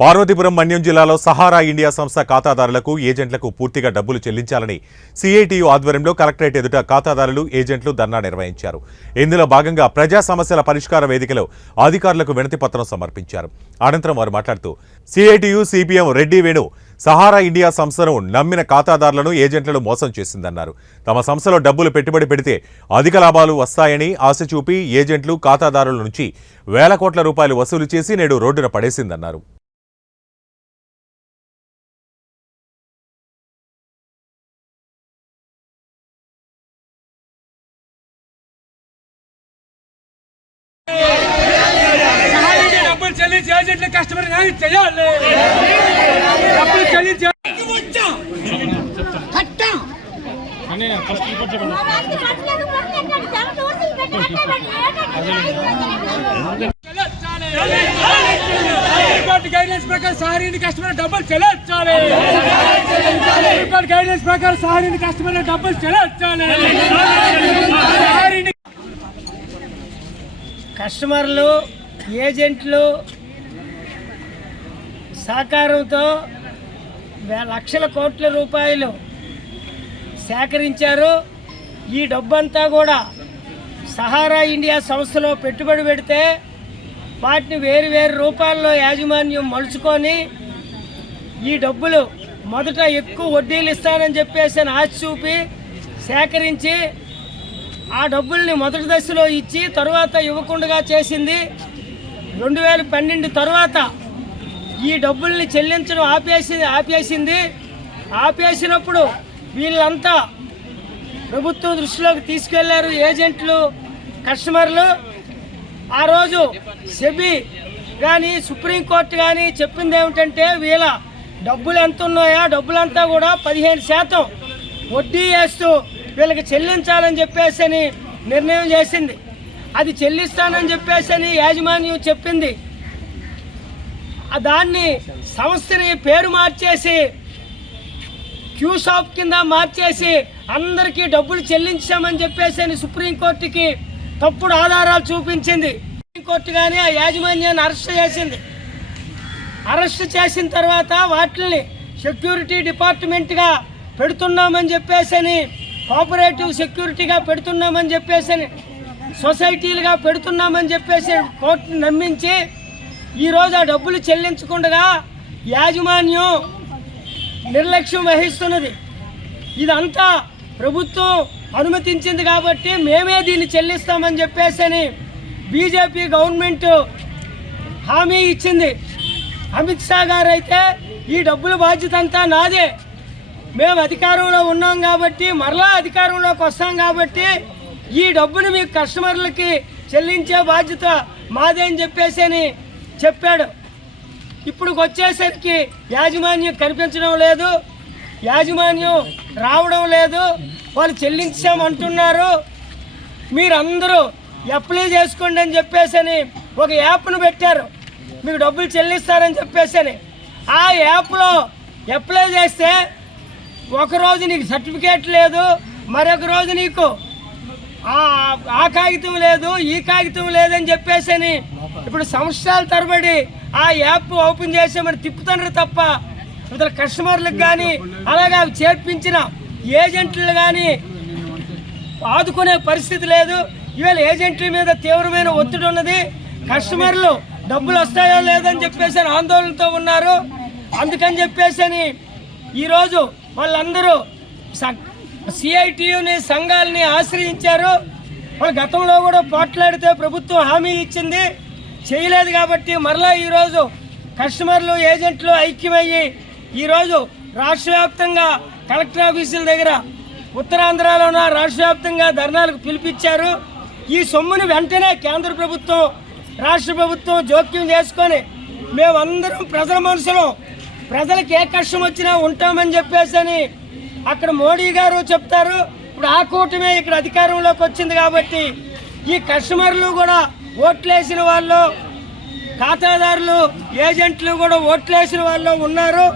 పార్వతీపురం మన్యం జిల్లాలో Sahara India సంస్థ ఖాతాదారులకు ఏజెంట్లకు పూర్తిగా డబ్బులు చెల్లించాలని సిఐటియు ఆధ్వర్యంలో కలెక్టరేట్ ఎదుట ఖాతాదారులు ఏజెంట్లు ధర్నా నిర్వహించారు. ఇందులో భాగంగా ప్రజా సమస్యల పరిష్కార వేదికలో అధికారులకు వినతిపత్రం సమర్పించారు. అనంతరం వారు మాట్లాడుతూ CITU CPM Reddy Venu Sahara India సంస్థను నమ్మిన ఖాతాదారులను ఏజెంట్లను మోసం చేసిందన్నారు. తమ సంస్థలో డబ్బులు పెట్టుబడి పెడితే అధిక లాభాలు వస్తాయని ఆశ చూపి ఏజెంట్లు ఖాతాదారుల నుంచి వేల కోట్ల రూపాయలు వసూలు చేసి నేడు రోడ్డున పడేసిందన్నారు. కస్టమర్ చేయాలి డబ్బులు చెల్లించాలి. గైడ్లైన్స్ ప్రకారం సహారీ కస్టమర్ డబ్బులు చెల్లించాలి. గైడ్లైన్స్ ప్రకారం సహారీ కస్టమర్ డబ్బులు చెల్లించాలి. కస్టమర్లు ఏజెంట్లు సహకారంతో లక్షల కోట్ల రూపాయలు సేకరించారు. ఈ డబ్బంతా కూడా సహారా ఇండియా సంస్థలో పెట్టుబడి పెడితే వాటిని వేరు రూపాల్లో యాజమాన్యం మలుచుకొని ఈ డబ్బులు మొదట ఎక్కువ వడ్డీలు ఇస్తానని చెప్పేసి ఆశ చూపి సేకరించి ఆ డబ్బుల్ని మొదటి దశలో ఇచ్చి తరువాత ఇవ్వకుండా చేసింది. 2012 తరువాత ఈ డబ్బుల్ని చెల్లించడం ఆపేసింది. ఆపేసినప్పుడు వీళ్ళంతా ప్రభుత్వం దృష్టిలోకి తీసుకెళ్లారు ఏజెంట్లు, కస్టమర్లు. ఆ రోజు సెబీ కానీ సుప్రీంకోర్టు కానీ చెప్పింది ఏమిటంటే వీళ్ళ డబ్బులు ఎంత ఉన్నాయో డబ్బులంతా కూడా 15% వడ్డీ వేస్తూ వీళ్ళకి చెల్లించాలని చెప్పేసి నిర్ణయం చేసింది. అది చెల్లిస్తానని చెప్పేసి యాజమాన్యం చెప్పింది. దాన్ని సంస్థని పేరు మార్చేసి క్యూషాప్ కింద మార్చేసి అందరికీ డబ్బులు చెల్లించామని చెప్పేసి సుప్రీంకోర్టుకి తప్పుడు ఆధారాలు చూపించింది. సుప్రీంకోర్టు కానీ ఆ యాజమాన్యాన్ని అరెస్ట్ చేసింది. అరెస్ట్ చేసిన తర్వాత వాటిని సెక్యూరిటీ డిపార్ట్మెంట్గా పెడుతున్నామని చెప్పేసి, కోఆపరేటివ్ సెక్యూరిటీగా పెడుతున్నామని చెప్పేసి, సొసైటీలుగా పెడుతున్నామని చెప్పేసి కోర్టును నమ్మించి ఈరోజు ఆ డబ్బులు చెల్లించకుండా యాజమాన్యం నిర్లక్ష్యం వహిస్తున్నది. ఇదంతా ప్రభుత్వం అనుమతించింది కాబట్టి మేమే దీన్ని చెల్లిస్తామని చెప్పేసి బీజేపీ గవర్నమెంట్ హామీ ఇచ్చింది. అమిత్ షా గారు అయితే ఈ డబ్బుల బాధ్యత అంతా నాదే, మేము అధికారంలో ఉన్నాం కాబట్టి మరలా అధికారంలోకి వస్తాం కాబట్టి ఈ డబ్బుని మీ కస్టమర్లకి చెల్లించే బాధ్యత మాదే అని చెప్పేసి చెప్పాడు. ఇప్పుడు వచ్చేసరికి యాజమాన్యం కనిపించడం లేదు, యాజమాన్యం రావడం లేదు. వాళ్ళు చెల్లించామంటున్నారు. మీరందరూ అప్లై చేసుకోండి అని చెప్పేసి ఒక యాప్ను పెట్టారు, మీకు డబ్బులు చెల్లిస్తారని చెప్పేసి. ఆ యాప్లో అప్లై చేస్తే ఒకరోజు నీకు సర్టిఫికేట్ లేదు, మరొక రోజు నీకు ఆ కాగితం లేదు, ఈ కాగితం లేదని చెప్పేసి ఇప్పుడు సంవత్సరాల తరబడి ఆ యాప్ ఓపెన్ చేసామని తిప్పుతున్నారు తప్ప ఇతర కస్టమర్లకు కానీ అలాగే అవి చేర్పించిన ఏజెంట్లు కానీ ఆదుకునే పరిస్థితి లేదు. ఇవాళ ఏజెంట్ల మీద తీవ్రమైన ఒత్తిడి ఉన్నది. కస్టమర్లు డబ్బులు వస్తాయో లేదని చెప్పేసి ఆందోళనతో ఉన్నారు. అందుకని చెప్పేసి ఈరోజు వాళ్ళందరూ సిఐటియుని సంఘాలని ఆశ్రయించారు. వాళ్ళు గతంలో కూడా పోట్లాడితే ప్రభుత్వం హామీ ఇచ్చింది, చేయలేదు కాబట్టి మరలా ఈరోజు కస్టమర్లు ఏజెంట్లు ఐక్యమయ్యి ఈరోజు రాష్ట్ర వ్యాప్తంగా కలెక్టర్ ఆఫీసుల దగ్గర ఉత్తరాంధ్రలోన రాష్ట్ర వ్యాప్తంగా ధర్నాలకు పిలిపించారు. ఈ సొమ్ముని వెంటనే కేంద్ర ప్రభుత్వం రాష్ట్ర ప్రభుత్వం జోక్యం చేసుకొని మేమందరం ప్రజల మనసులో ప్రజలకు ఏ కష్టం వచ్చినా ఉంటామని చెప్పేసి అక్కడ మోడీ గారు చెప్తారు. ఇప్పుడు ఆ కూటమి ఇక్కడ అధికారంలోకి వచ్చింది కాబట్టి ఈ కస్టమర్లు కూడా ఓట్లేసిన వాళ్ళు, ఖాతాదారులు, ఏజెంట్లు కూడా ఓట్లేసిన వాళ్ళు ఉన్నారు.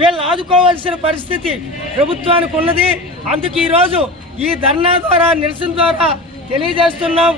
వీళ్ళు ఆదుకోవాల్సిన పరిస్థితి ప్రభుత్వానికి ఉన్నది. అందుకు ఈరోజు ఈ ధర్నా ద్వారా నిరసన ద్వారా తెలియజేస్తున్నాం.